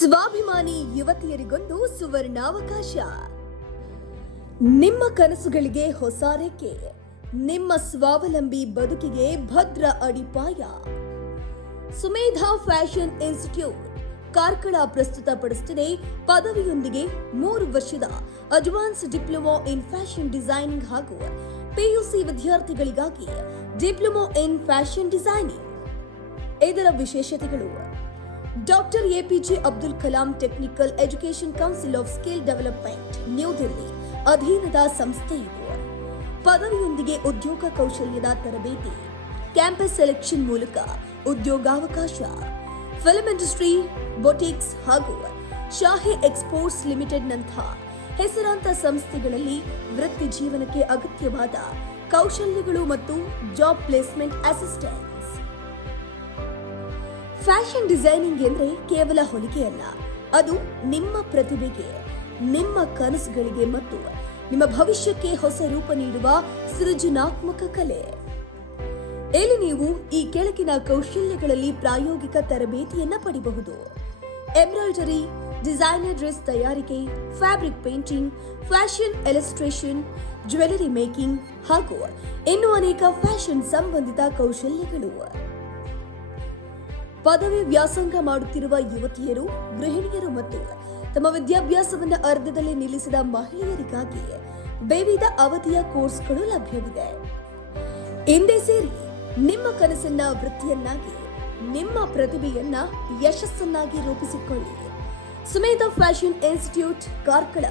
ಸ್ವಾಭಿಮಾನಿ ಯುವತಿಯರಿಗೊಂದು ಸುವರ್ಣಾವಕಾಶ. ನಿಮ್ಮ ಕನಸುಗಳಿಗೆ ಹೊಸ ರೆಕ್ಕೆ, ನಿಮ್ಮ ಸ್ವಾವಲಂಬಿ ಬದುಕಿಗೆ ಭದ್ರ ಅಡಿಪಾಯ. ಸುಮೇಧಾ ಫ್ಯಾಷನ್ ಇನ್ಸ್ಟಿಟ್ಯೂಟ್ ಕಾರ್ಕಳ ಪ್ರಸ್ತುತಪಡಿಸುತ್ತಿದೆ ಪದವಿಯೊಂದಿಗೆ 3 ವರ್ಷದ advance diploma in fashion designing ಹಾಗೂ ಪಿಯುಸಿ ವಿದ್ಯಾರ್ಥಿಗಳಿಗಾಗಿ ಡಿಪ್ಲೊಮಾ ಇನ್ ಫ್ಯಾಷನ್ ಡಿಸೈನಿಂಗ್. ಇದರ ವಿಶೇಷತೆಗಳು: doctor APJ Abdul Kalam technical education council of skill development new Delhi ಅಧೀನದ ಸಂಸ್ಥೆ ಇದು. ಪದವಿಯೊಂದಿಗೆ ಉದ್ಯೋಗ ಕೌಶಲ್ಯದ ತರಬೇತಿ, ಕ್ಯಾಂಪಸ್ ಸೆಲೆಕ್ಷನ್ ಮೂಲಕ ಉದ್ಯೋಗಾವಕಾಶ, ಫಿಲ್ಮ್ ಇಂಡಸ್ಟ್ರಿ, ಬೊಟಿಕ್ಸ್ ಹಾಗೂ ಶಾಹಿ ಎಕ್ಸ್ಪೋರ್ಟ್ಸ್ ಲಿಮಿಟೆಡ್ನಂತಹ ಹೆಸರಾಂತ ಸಂಸ್ಥೆಗಳಲ್ಲಿ ವೃತ್ತಿ ಜೀವನಕ್ಕೆ ಅಗತ್ಯವಾದ ಕೌಶಲ್ಯಗಳು ಮತ್ತು job placement assistance. Fashion designing ಎಂದರೆ ಕೇವಲ ಹೊಲಿಗೆಯಲ್ಲ, ಅದು ನಿಮ್ಮ ಪ್ರತಿಭೆಗೆ, ನಿಮ್ಮ ಕನಸುಗಳಿಗೆ ಮತ್ತು ನಿಮ್ಮ ಭವಿಷ್ಯಕ್ಕೆ ಹೊಸ ರೂಪ ನೀಡುವ ಸೃಜನಾತ್ಮಕ ಕಲೆ. ಇಲ್ಲಿ ನೀವು ಈ ಕೆಳಗಿನ ಕೌಶಲ್ಯಗಳಲ್ಲಿ ಪ್ರಾಯೋಗಿಕ ತರಬೇತಿಯನ್ನ ಪಡೆಯಬಹುದು: ಎಂಬ್ರಾಯ್ಡರಿ, ಡಿಸೈನರ್ ಡ್ರೆಸ್ ತಯಾರಿಕೆ, fabric painting, fashion illustration, jewellery making ಹಾಗೂ ಇನ್ನೂ ಅನೇಕ ಫ್ಯಾಷನ್ ಸಂಬಂಧಿತ ಕೌಶಲ್ಯಗಳು. ಪದವಿ ವ್ಯಾಸಂಗ ಮಾಡುತ್ತಿರುವ ಯುವತಿಯರು, ಗೃಹಿಣಿಯರು ಮತ್ತು ತಮ್ಮ ವಿದ್ಯಾಭ್ಯಾಸವನ್ನು ಅರ್ಧದಲ್ಲಿ ನಿಲ್ಲಿಸಿದ ಮಹಿಳೆಯರಿಗಾಗಿ ವಿವಿಧ ಅವಧಿಯ ಕೋರ್ಸ್ಗಳು ಲಭ್ಯವಿದೆ. ಹಿಂದೆ ಸೇರಿ ನಿಮ್ಮ ಕನಸನ್ನ ವೃತ್ತಿಯನ್ನಾಗಿ, ನಿಮ್ಮ ಪ್ರತಿಭೆಯನ್ನ ಯಶಸ್ಸನ್ನಾಗಿ ರೂಪಿಸಿಕೊಳ್ಳಿ. Sumedha fashion institute, Karkala.